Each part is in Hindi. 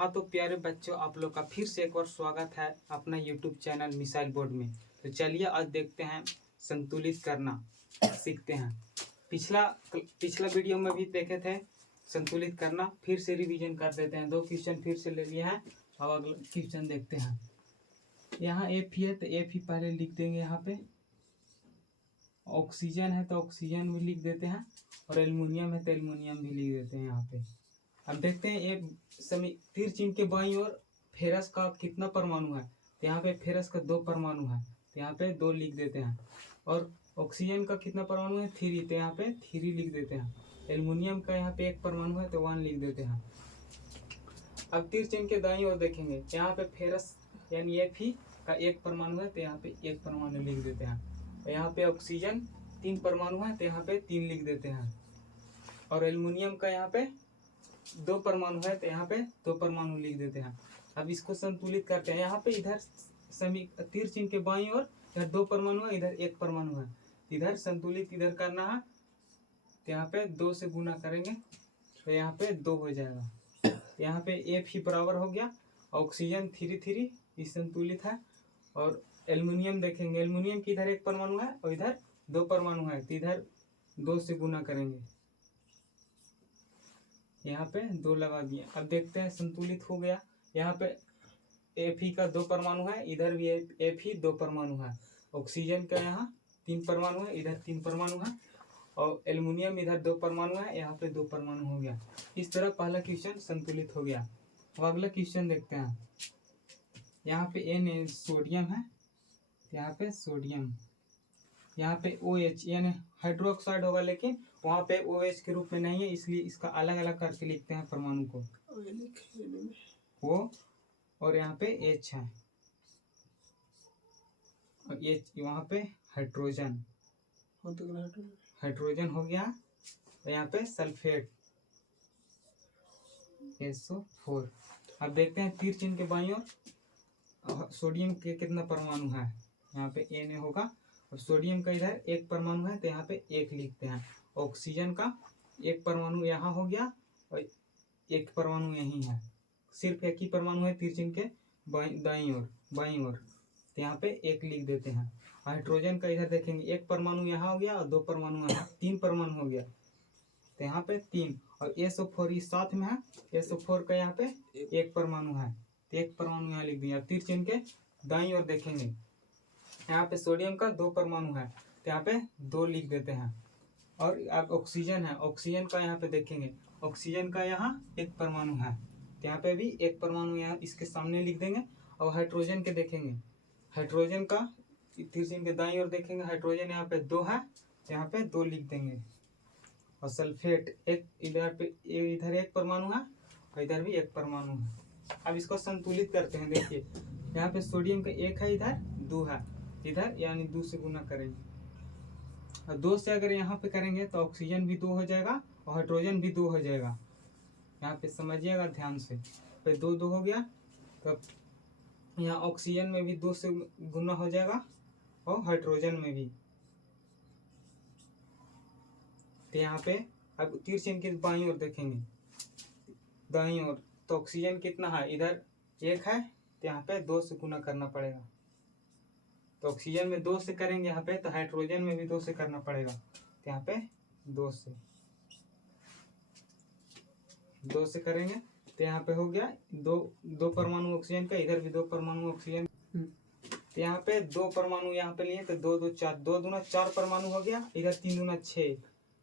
हाँ तो प्यारे बच्चों, आप लोग का फिर से एक बार स्वागत है अपना यूट्यूब चैनल मिसाइल बोर्ड में। तो चलिए आज देखते हैं संतुलित करना सीखते हैं। पिछला वीडियो में भी देखे थे संतुलित करना, फिर से रिवीजन कर देते हैं। 2 क्वेश्चन फिर से ले लिए हैं। अब अगला क्वेश्चन देखते हैं। यहाँ एफ ही है तो एफ ही पहले लिख देंगे। यहाँ पे ऑक्सीजन है तो ऑक्सीजन भी लिख देते हैं, और एल्युमिनियम है तो एल्युमिनियम भी लिख देते हैं यहाँ पे। अब देखते हैं एक तीर चिन्ह के बाईं ओर फेरस का कितना परमाणु है। तो यहाँ पे फेरस का 2 परमाणु है, तो यहाँ पे 2 लिख देते हैं। और ऑक्सीजन का कितना परमाणु है 3, तो यहाँ पे 3 लिख देते हैं। एल्युमिनियम का यहाँ पे 1 परमाणु है तो 1 लिख देते हैं। अब तीर चिन्ह के दाईं ओर देखेंगे, यहाँ पे फेरस यानी Fe का 1 परमाणु है तो यहाँ पे 1 परमाणु लिख देते हैं। और यहाँ पे ऑक्सीजन 3 परमाणु है तो यहाँ पे 3 लिख देते हैं। और एल्युमिनियम का यहाँ पे 2 परमाणु है तो यहाँ पे 2 परमाणु लिख देते हैं। अब इसको संतुलित करते हैं। यहाँ पे इधर तीर चिन्ह के बाईं ओर इधर 2 परमाणु है, इधर 1 परमाणु है। इधर संतुलित इधर करना है तो यहाँ पे 2 से गुना करेंगे तो यहाँ पे 2 हो जाएगा। यहाँ पे एफ ही बराबर हो गया। ऑक्सीजन 3 इस संतुलित है। और एल्युमिनियम देखेंगे, एल्युमिनियम की इधर 1 परमाणु है और इधर 2 परमाणु है, तो इधर 2 से गुना करेंगे। यहाँ पे 2 लगा दिए। अब देखते हैं संतुलित हो गया। यहाँ पे एफ ही का 2 परमाणु है, इधर भी एफ ही 2 परमाणु है। ऑक्सीजन का यहाँ 3 परमाणु है, इधर 3 परमाणु है। और एल्युमिनियम इधर 2 परमाणु है, यहाँ पे 2 परमाणु हो गया। इस तरह पहला क्वेश्चन संतुलित हो गया। अब अगला क्वेश्चन देखते हैं। यहाँ पे एन सोडियम है, यहाँ पे सोडियम, यहाँ पे OH यानी हाइड्रोक्साइड होगा, लेकिन वहाँ पे OH के रूप में नहीं है, इसलिए इसका अलग अलग करके लिखते हैं परमाणु को। वो और यहाँ पे H है, और H वहाँ पे हाइड्रोजन हो गया। और यहाँ पे सल्फेट SO4। अब देखते हैं तीर चिन्ह के बाईं ओर सोडियम के कितना परमाणु है। यहाँ पे Na होगा, और सोडियम का इधर 1 परमाणु है तो यहाँ पे 1 लिखते हैं। ऑक्सीजन का 1 परमाणु यहाँ हो गया और 1 परमाणु यहीं है। सिर्फ 1 ही परमाणु है तीर चिन्ह के बाईं ओर, तो यहाँ पे 1 लिख देते हैं। हाइड्रोजन का इधर देखेंगे 1 परमाणु यहाँ हो गया और 2 परमाणु यहाँ, 3 परमाणु हो गया, तो यहाँ पे 3। और SO4 इस साथ में है, SO4 का यहाँ पे 1 परमाणु है तो 1 परमाणु यहाँ लिख दिया। तीर चिन्ह के दाईं ओर देखेंगे, यहाँ पे सोडियम का 2 परमाणु है तो यहाँ पे 2 लिख देते हैं। और अब ऑक्सीजन है, ऑक्सीजन का यहाँ पे देखेंगे, ऑक्सीजन का यहाँ 1 परमाणु है तो यहाँ पे भी 1 परमाणु यहाँ इसके सामने लिख देंगे। और हाइड्रोजन के देखेंगे, हाइड्रोजन का तीर चिन्ह के दाईं ओर देखेंगे, हाइड्रोजन यहाँ पे 2 है तो यहाँ पे 2 लिख देंगे। और सल्फेट इधर 1 परमाणु है और इधर भी 1 परमाणु है। अब इसको संतुलित करते हैं। देखिए यहाँ पे सोडियम का 1 है, इधर 2 है, इधर यानी 2 से गुना करेंगे। और 2 से अगर यहाँ पे करेंगे तो ऑक्सीजन भी 2 हो जाएगा और हाइड्रोजन भी 2 हो जाएगा। यहाँ पे समझिएगा ध्यान से, पे 2 हो गया। तो यहाँ ऑक्सीजन में भी 2 से गुना हो जाएगा और हाइड्रोजन में भी। तो यहाँ पे अब तीर चिन्ह के बाईं ओर देखेंगे, दाईं ओर, तो ऑक्सीजन कितना है, इधर 1 है तो यहाँ पे 2 से गुना करना पड़ेगा। तो ऑक्सीजन में 2 से करेंगे यहाँ पे, तो हाइड्रोजन में भी 2 से करना पड़ेगा, तो यहाँ पे 2 से करेंगे तो यहाँ पे हो गया 2 परमाणु ऑक्सीजन का, इधर भी 2 परमाणु ऑक्सीजन। तो यहाँ पे 2 परमाणु यहाँ पे लिए तो 2 2 4, 2 दूना 4 परमाणु हो गया, इधर 3 दूना 6,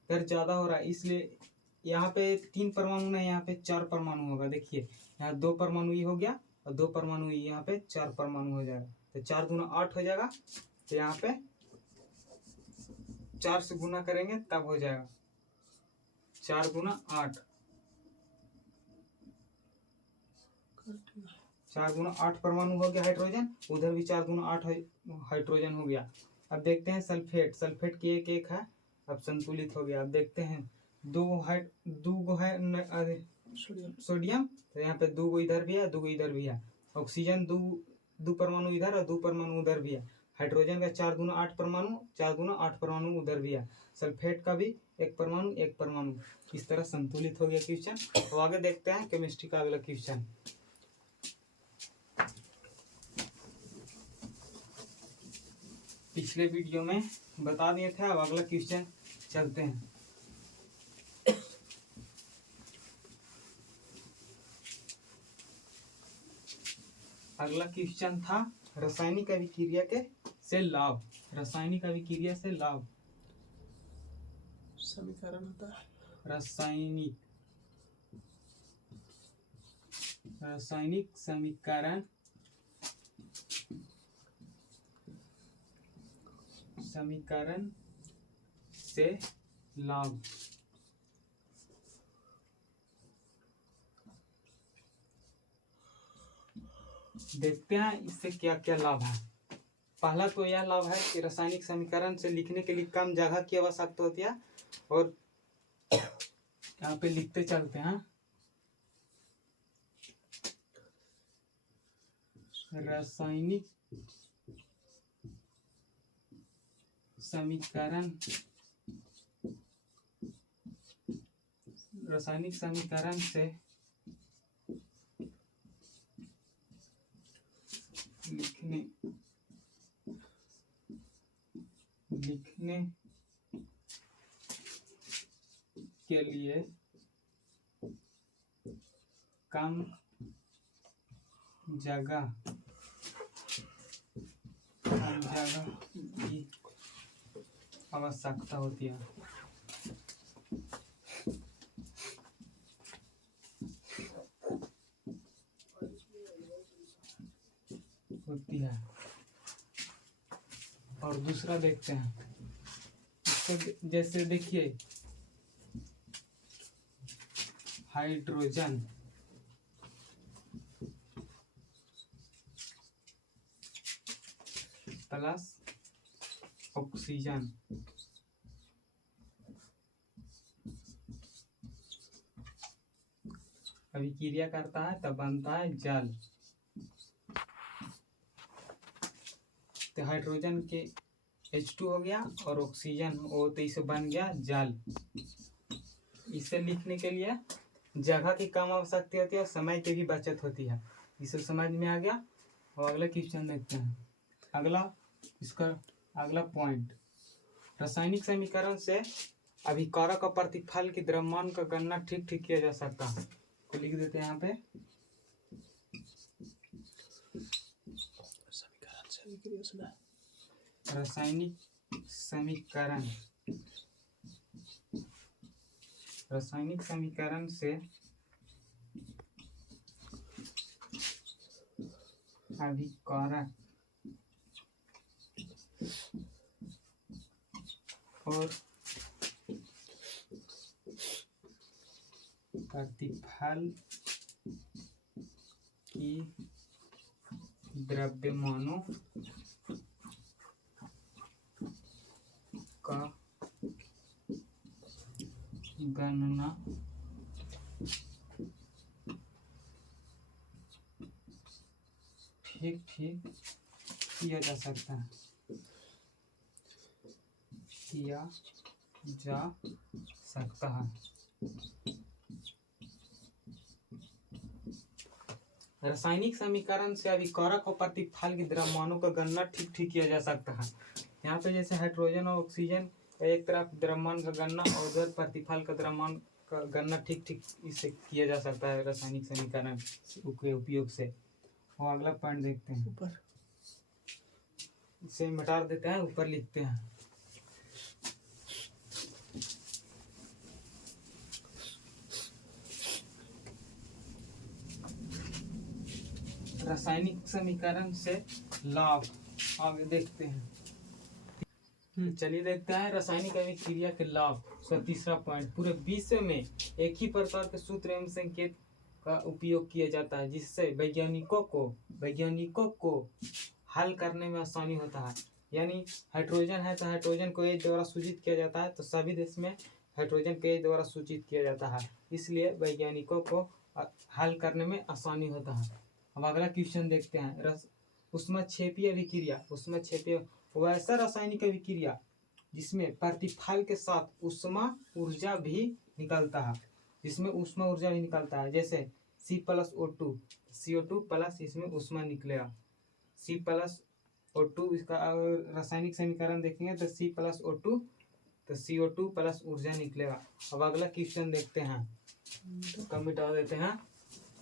इधर ज्यादा हो रहा है इसलिए यहाँ पे 3 परमाणु नहीं, यहाँ पे 4 परमाणु होगा। देखिए यहाँ 2 परमाणु ये हो गया और 2 परमाणु ये, यहाँ पे 4 परमाणु हो जाएगा, तो 4 दूना 8 हो जाएगा। तो यहाँ पे 4 से गुना करेंगे तब हो जाएगा 4 दूना 8, 4 दूना 8 परमाणु हो गया हाइड्रोजन, उधर भी 4 दूना 8 हाइड्रोजन हो गया। अब देखते हैं सल्फेट की 1 है, अब संतुलित हो गया। अब देखते हैं 2 गो है सोडियम, तो यहाँ पे 2 गो इधर भी है, 2 गो इधर भी है। ऑक्सीजन 2 परमाणु इधर और 2 परमाणु उधर भी है। हाइड्रोजन का 4 दूना 8 परमाणु, 4 दूना 8 परमाणु उधर भी है। सल्फेट का भी 1 परमाणु 1 परमाणु। इस तरह संतुलित हो गया क्वेश्चन। तो आगे देखते हैं केमिस्ट्री का अगला क्वेश्चन। पिछले वीडियो में बता दिए थे। अब अगला क्वेश्चन चलते हैं। अगला क्वेश्चन था रासायनिक अभिक्रिया के से लाभ। रासायनिक अभिक्रिया से लाभ समीकरण होता है। रासायनिक समीकरण से लाभ। देखते हैं इससे क्या क्या लाभ है। पहला तो यह लाभ है कि रासायनिक समीकरण से लिखने के लिए कम जगह की आवश्यकता होती है। और यहाँ पे लिखते चलते हैं। रासायनिक समीकरण से लिखने के लिए कम जगह की आवश्यकता होती है। और दूसरा देखते हैं। इसको जैसे देखिए हाइड्रोजन प्लस ऑक्सीजन अभिक्रिया करता है तब बनता है जल। तो हाइड्रोजन के H2 हो गया और ऑक्सीजन वो तो इसे बन गया जल। इसे लिखने के लिए जगह की कम आवश्यकता होती है और समय की भी बचत होती है। इसे समझ में आ गया। और अगला क्वेश्चन देखते हैं। अगला पॉइंट, रासायनिक समीकरण से अभिकारक और प्रतिफल के द्रव्यमान का गणना ठीक किया जा सकता है। तो लिख देते हैं यहाँ पे रासायनिक समीकरण से अभिकारक और प्रतिफल की द्रव्यमानों का गणना ठीक किया जा सकता है। रासायनिक समीकरण से अभिकारक और प्रतिफल के द्रव्यमानों का गणना ठीक किया जा सकता है। यहाँ पे जैसे हाइड्रोजन और ऑक्सीजन एक तरफ द्रव्यमान का गणना और उधर प्रतिफल का द्रव्यमान का गणना ठीक इससे किया जा सकता है रासायनिक समीकरण के उपयोग से। और अगला पॉइंट देखते हैं। ऊपर इसे मिटा देते हैं, ऊपर लिखते हैं। रासायनिक समीकरण से लाभ आगे देखते हैं। चलिए देखते हैं रासायनिक अभिक्रिया के लाभ। तीसरा पॉइंट, पूरे विश्व में एक ही प्रकार के सूत्र एवं संकेत का उपयोग किया जाता है जिससे वैज्ञानिकों को हल करने में आसानी होता है। यानी हाइड्रोजन है तो हाइड्रोजन को H द्वारा सूचित किया जाता है, तो सभी देश में हाइड्रोजन को H द्वारा सूचित किया जाता है, इसलिए वैज्ञानिकों को हल करने में आसानी होता है। अब अगला क्वेश्चन देखते हैं। ऊष्मक्षेपीय अभिक्रिया। वैसा रासायनिक अभिक्रिया जिसमें प्रतिफल के साथ ऊष्मा ऊर्जा भी निकलता है, जैसे C+O2 CO2 प्लस इसमें ऊष्मा निकलेगा C+ O2 इसका रासायनिक समीकरण देखेंगे तो C+O2, तो CO2 प्लस ऊर्जा निकलेगा। अब अगला क्वेश्चन देखते हैं, इसका मिटा देते हैं।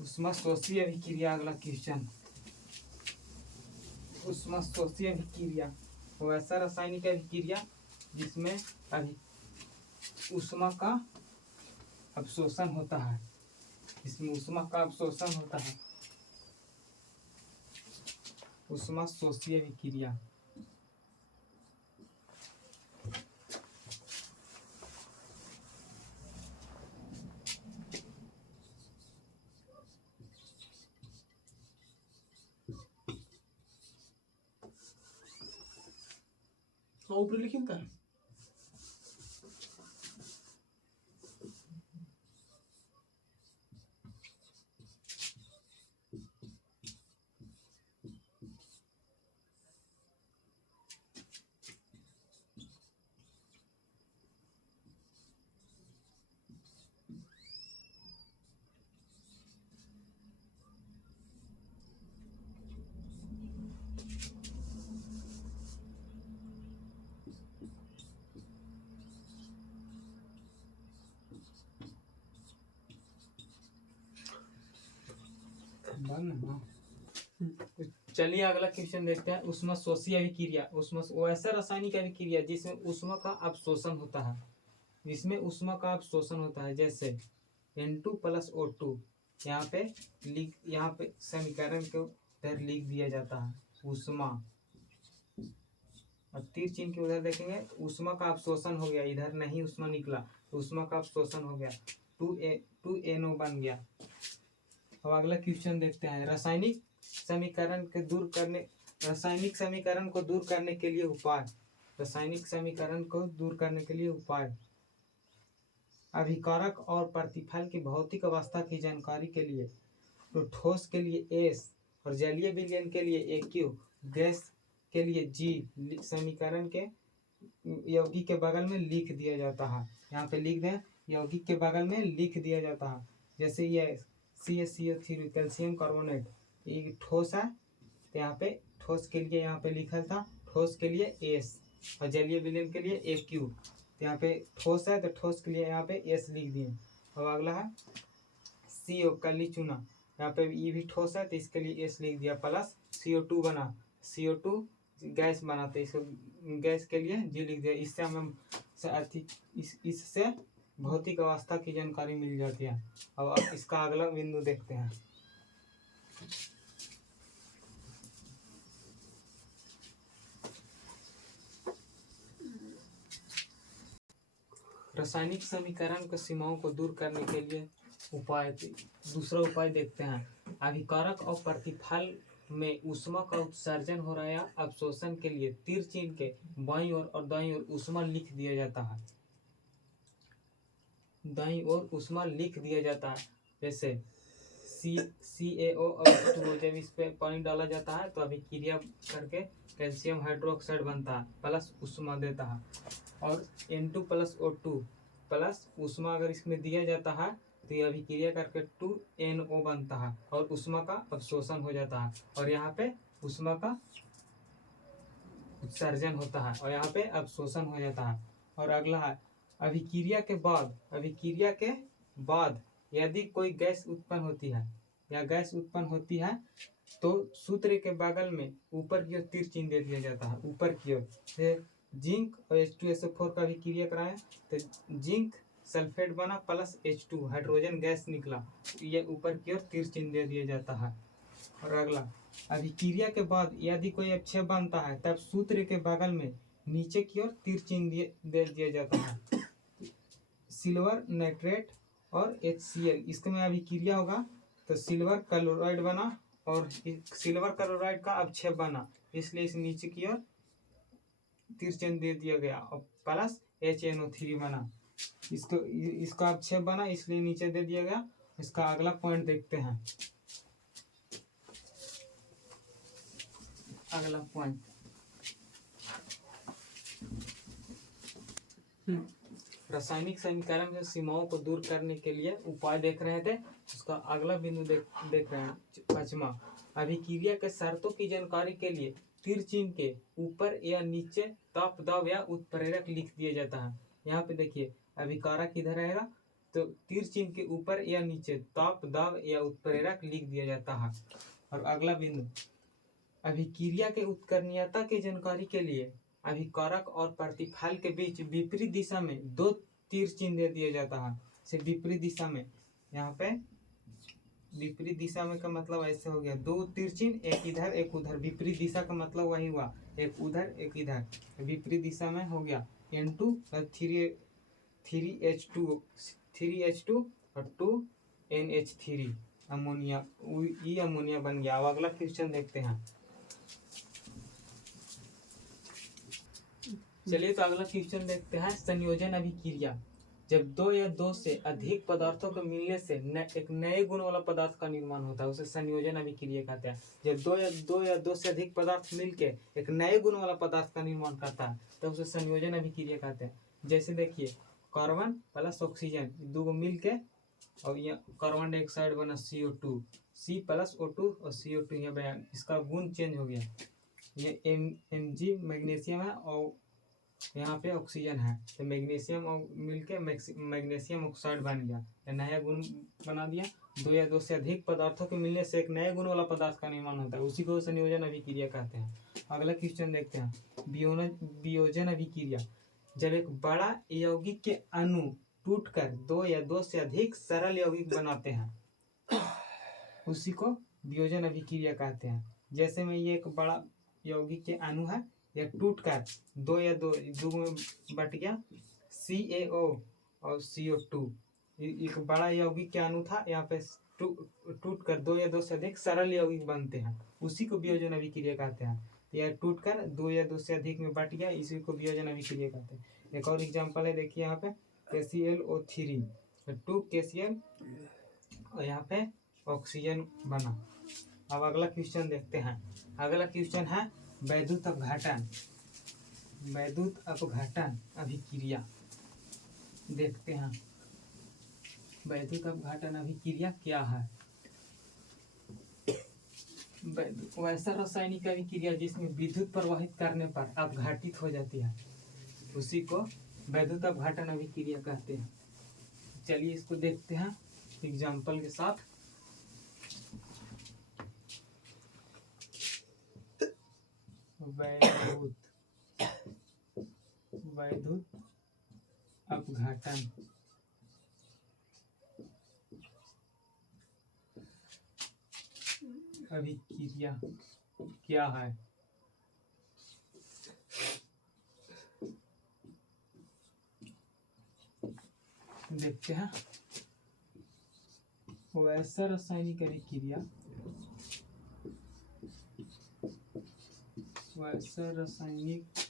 ऊष्माशोषी अभिक्रिया, अगला क्वेश्चन। ऊष्माशोषी अभिक्रिया वो ऐसा रासायनिक अभिक्रिया जिसमें अभी ऊष्मा का अवशोषण होता है, इसमें ऊष्मा का अवशोषण होता है। ऊष्माशोषी अभिक्रिया ऊपर लिखिन का चलिए अगला क्वेश्चन देखते हैं। ऊष्माशोषी अभिक्रिया, ऊष्मा वो ऐसा रासायनिक अभिक्रिया जिसमें ऊष्मा का अवशोषण होता है, जिसमें ऊष्मा का अवशोषण होता है। जैसे N2+O2, यहाँ पे समीकरण को उधर लिख दिया जाता है ऊष्मा, और तीर चिन्ह के उधर देखेंगे ऊष्मा का अवशोषण हो गया, इधर नहीं ऊष्मा निकला तो ऊष्मा का अवशोषण हो गया, 2NO बन गया। अब अगला क्वेश्चन देखते हैं। रासायनिक समीकरण को दूर करने के लिए उपाय। रासायनिक समीकरण को दूर करने के लिए उपाय। अभिकारक और प्रतिफल की भौतिक अवस्था की जानकारी के लिए तो ठोस के लिए S और जलीय विलयन के लिए AQ, गैस के लिए G समीकरण के यौगिक के बगल में लिख दिया जाता है। यहाँ पे लिख दें, यौगिक के बगल में लिख दिया जाता है। जैसे ये CaCO3 कैल्शियम कार्बोनेट, ये ठोस है तो यहाँ पे ठोस के लिए यहाँ पे लिखा था ठोस के लिए S और जलीय विलयन के लिए AQ। तो यहाँ पे ठोस है तो ठोस के लिए यहाँ पे S लिख दिए। अब अगला है CO काली चूना, यहाँ पे ये भी ठोस है तो इसके लिए S लिख दिया, प्लस CO2 बना, CO2 गैस बनाते इसको गैस के लिए G लिख दिया। इससे हमें इससे भौतिक अवस्था की जानकारी मिल जाती है। अब इसका अगला बिंदु देखते हैं। रासायनिक समीकरण के सीमाओं को दूर करने के लिए उपाय, दूसरा उपाय देखते हैं। अभिकारक और प्रतिफल में ऊष्मा का उत्सर्जन हो रहा है, अवशोषण के लिए तीर चिन्ह के बाईं ओर और दाईं ओर ऊष्मा लिख दिया जाता है। दाईं ओर ऊष्मा लिख दिया जाता है। जैसे CaO और H2O, जब इस पे पानी डाला जाता है तो अभिक्रिया करके कैल्शियम हाइड्रोक्साइड बनता है, प्लस ऊष्मा देता है। और N2+O2 प्लस ऊष्मा अगर इसमें दिया जाता है तो ये अभिक्रिया करके 2NO बनता है और ऊष्मा का अवशोषण हो जाता है, और यहाँ पे ऊष्मा का उत्सर्जन होता है और यहाँ पे अवशोषण हो जाता है। और अगला है अभिक्रिया के बाद यदि कोई गैस उत्पन्न होती है या गैस उत्पन्न होती है तो सूत्र के बगल में ऊपर की ओर तीर चिन्ह दे दिया जाता है। ऊपर की ओर जिंक और H2SO4 का अभिक्रिया कराएं तो जिंक सल्फेट बना प्लस H2 हाइड्रोजन गैस निकला, ये ऊपर की ओर तीर चिन्ह दे दिया जाता है। और अगला अभिक्रिया के बाद यदि कोई अवक्षय बनता है तब सूत्र के बगल में नीचे की ओर तीर चिन्ह दे दिया जाता है। सिल्वर नाइट्रेट और HCl, इसके में अभिक्रिया होगा तो सिल्वर क्लोराइड बना और सिल्वर क्लोराइड का अवक्षेप बना, इसलिए इस नीचे की ओर तीर चिन्ह दे दिया गया और प्लस HNO3 बना, इसका अवक्षेप बना इसलिए नीचे दे दिया गया। इसका अगला पॉइंट देखते हैं। अगला पॉइंट रासायनिक समीकरण के सीमाओं को दूर करने के लिए उपाय देख रहे थे। उसका अगला बिंदु देख रहे हैं। 5वां, अभिक्रिया के शर्तों की जानकारी के लिए तीर चिन्ह के ऊपर या नीचे ताप दाब या उत्प्रेरक लिख दिया जाता है। यहाँ पे देखिए अभिकारक किधर रहेगा, तो तीर चिन्ह के ऊपर या नीचे ताप दाब या उत्प्रेरक लिख दिया जाता है। और अगला बिंदु, अभिक्रिया के उत्कर्णीयता की जानकारी के लिए अभिकारक और प्रतिफल के बीच विपरीत दिशा में दो तीर चिन्ह दे दिया जाता है। से विपरीत दिशा में, यहाँ पे विपरीत दिशा में का मतलब ऐसे हो गया, दो तीर चिन्ह, एक इधर एक उधर। विपरीत दिशा का मतलब वही हुआ, एक उधर एक इधर। विपरीत दिशा में हो गया N2 और 3H2 और 2NH3 अमोनिया, ई अमोनिया बन गया। अब अगला क्वेश्चन देखते हैं। चलिए तो अगला क्वेश्चन देखते हैं। संयोजन अभिक्रिया, जब दो या दो से अधिक पदार्थों के मिलने से एक नए गुण वाला पदार्थ का निर्माण होता है, उसे संयोजन अभिक्रिया कहते हैं। जब दो या दो से अधिक पदार्थ मिलके एक नए गुण वाला पदार्थ का निर्माण करता है तो उसे संयोजन अभिक्रिया कहते हैं। जैसे देखिए कार्बन प्लस ऑक्सीजन दो मिल के, और ये कार्बन डाइऑक्साइड बना CO2, C प्लस O2 और CO2 यहाँ बयान, इसका गुण चेंज हो गया। ये Mg मैग्नीशियम है और यहाँ पे ऑक्सीजन है, तो मैग्नीशियम और मिलके मैग्नीशियम ऑक्साइड बन गया, नया गुण बना दिया। दो या दो से अधिक पदार्थों के मिलने से एक नए गुण वाला पदार्थ का निर्माण होता है, उसी को संयोजन अभिक्रिया कहते हैं। अगला क्वेश्चन देखते हैं। वियोजन अभिक्रिया, जब एक बड़ा यौगिक के अणु टूटकर दो या दो से अधिक सरल यौगिक बनाते हैं, उसी को वियोजन अभिक्रिया कहते हैं। जैसे में ये एक बड़ा यौगिक के अणु है, यह टूटकर दो या दो में बट गया, CaO और CO2। एक बड़ा यौगिक के अणु था, यहाँ पे टूटकर दो या दो से अधिक सरल यौगिक बनते हैं, उसी को वियोजन अभिक्रिया कहते हैं। यह टूटकर दो या दो से अधिक में बट गया, इसी को वियोजन अभिक्रिया कहते हैं। एक और एग्जांपल है, देखिए यहाँ पे KClO3, 2 KCl और यहाँ पे ऑक्सीजन बना। अब अगला क्वेश्चन देखते हैं। अगला क्वेश्चन है वैद्युत अपघटन। वैद्युत अपघटन अभिक्रिया देखते हैं। वैद्युत अपघटन अभिक्रिया क्या है? वैसा रासायनिक अभिक्रिया जिसमें विद्युत प्रवाहित करने पर अपघटित हो जाती है, उसी को वैद्युत अपघटन अभिक्रिया कहते हैं। चलिए इसको देखते हैं एग्जाम्पल के साथ। वैद्युत अपघटन अभिक्रिया क्या है? देखते हैं। वैसा रासायनिक अभिक्रिया, वैसा रासायनिक